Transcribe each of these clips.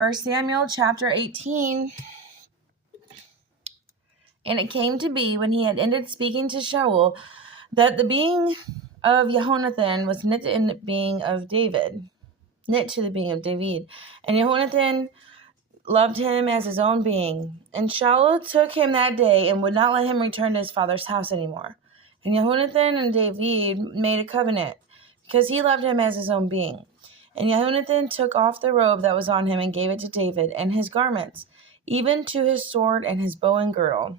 1 Samuel chapter 18. And it came to be, when he had ended speaking to Shaul, that the being of Jehonathan was knit in the being of David, knit to the being of David. And Jehonathan loved him as his own being. And Shaul took him that day and would not let him return to his father's house anymore. And Jehonathan and David made a covenant, because he loved him as his own being. And Jehonathan took off the robe that was on him and gave it to David, and his garments, even to his sword and his bow and girdle.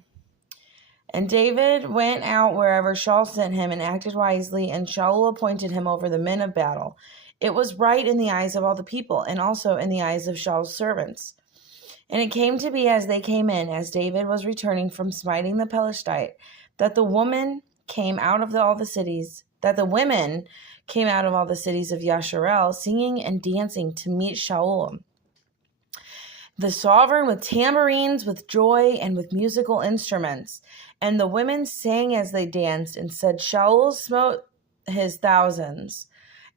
And David went out wherever Shaul sent him and acted wisely, and Shaul appointed him over the men of battle. It was right in the eyes of all the people, and also in the eyes of Shaul's servants. And it came to be, as they came in, as David was returning from smiting the Pelishite, that the women came out of all the cities of Yasharel, singing and dancing to meet Shaul, the sovereign, with tambourines, with joy, and with musical instruments. And the women sang as they danced, and said, Shaul smote his thousands,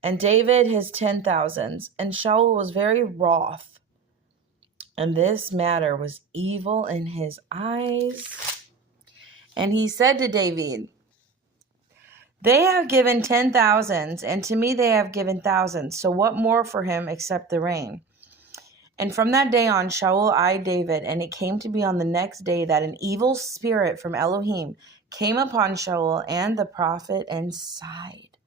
and David his 10,000s. And Shaul was very wroth, and this matter was evil in his eyes. And he said to David, they have given 10,000s, and to me they have given thousands. So what more for him except the rain? And from that day on, Shaul eyed David, and it came to be on the next day that an evil spirit from Elohim came upon Shaul and the prophet inside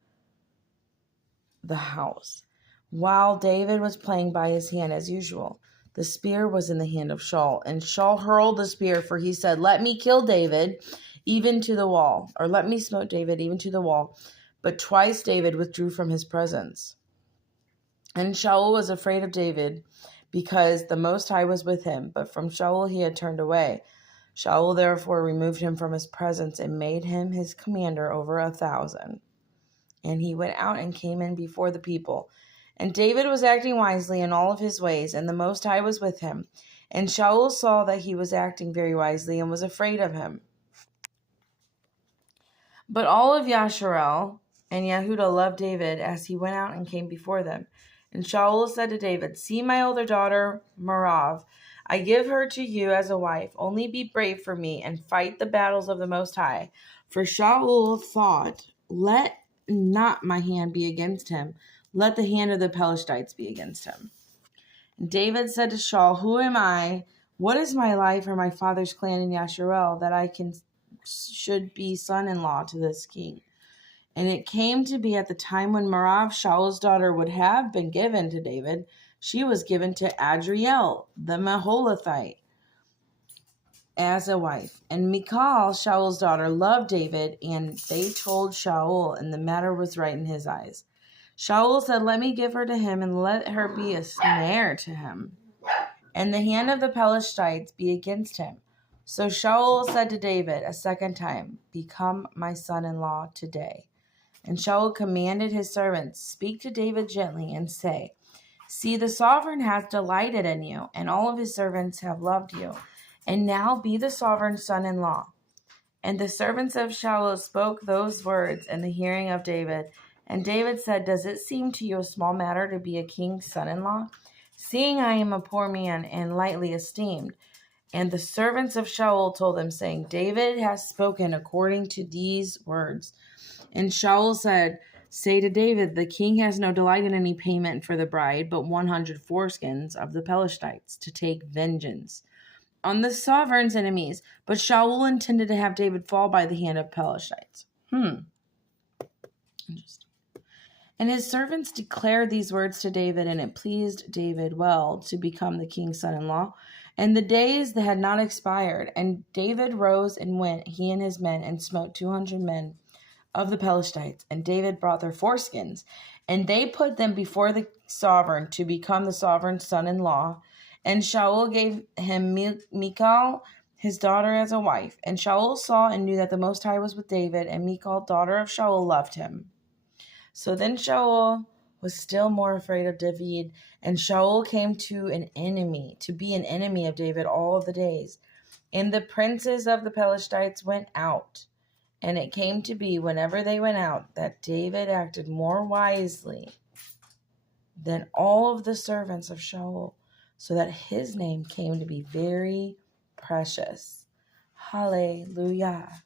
the house, while David was playing by his hand as usual. The spear was in the hand of Shaul, and Shaul hurled the spear, for he said, let me kill David even to the wall, or let me smote David even to the wall. But twice David withdrew from his presence. And Shaul was afraid of David, because the Most High was with him, but from Shaul he had turned away. Shaul therefore removed him from his presence and made him his commander over 1,000. And he went out and came in before the people. And David was acting wisely in all of his ways, and the Most High was with him. And Shaul saw that he was acting very wisely and was afraid of him. But all of Yasharel and Yehudah loved David as he went out and came before them. And Shaul said to David, see my older daughter, Merav. I give her to you as a wife. Only be brave for me and fight the battles of the Most High. For Shaul thought, let not my hand be against him. Let the hand of the Pelishites be against him. And David said to Shaul, who am I? What is my life or my father's clan in Yasharel, that I should be son-in-law to this king? And it came to be at the time when Merav, Shaul's daughter, would have been given to David, she was given to Adriel, the Maholathite, as a wife. And Michal, Shaul's daughter, loved David, and they told Shaul, and the matter was right in his eyes. Shaul said, let me give her to him, and let her be a snare to him, and the hand of the Pelishites be against him. So Shaul said to David a second time, become my son-in-law today. And Shaul commanded his servants, speak to David gently and say, see, the sovereign hath delighted in you, and all of his servants have loved you. And now be the sovereign's son-in-law. And the servants of Shaul spoke those words in the hearing of David. And David said, does it seem to you a small matter to be a king's son-in-law, seeing I am a poor man and lightly esteemed? And the servants of Shaul told him, saying, David has spoken according to these words. And Shaul said, say to David, the king has no delight in any payment for the bride, but 100 foreskins of the Pelishites, to take vengeance on the sovereign's enemies. But Shaul intended to have David fall by the hand of Pelishites. Interesting. And his servants declared these words to David, and it pleased David well to become the king's son-in-law. And the days that had not expired. And David rose and went, he and his men, and smote 200 men of the Pelishites. And David brought their foreskins, and they put them before the sovereign to become the sovereign's son-in-law. And Shaul gave him Michal, his daughter, as a wife. And Shaul saw and knew that the Most High was with David, and Michal, daughter of Shaul, loved him. So then Shaul was still more afraid of David, and Shaul came to be an enemy of David all of the days. And the princes of the Pelishites went out. And it came to be, whenever they went out, that David acted more wisely than all of the servants of Shaul. so that his name came to be very precious. Hallelujah.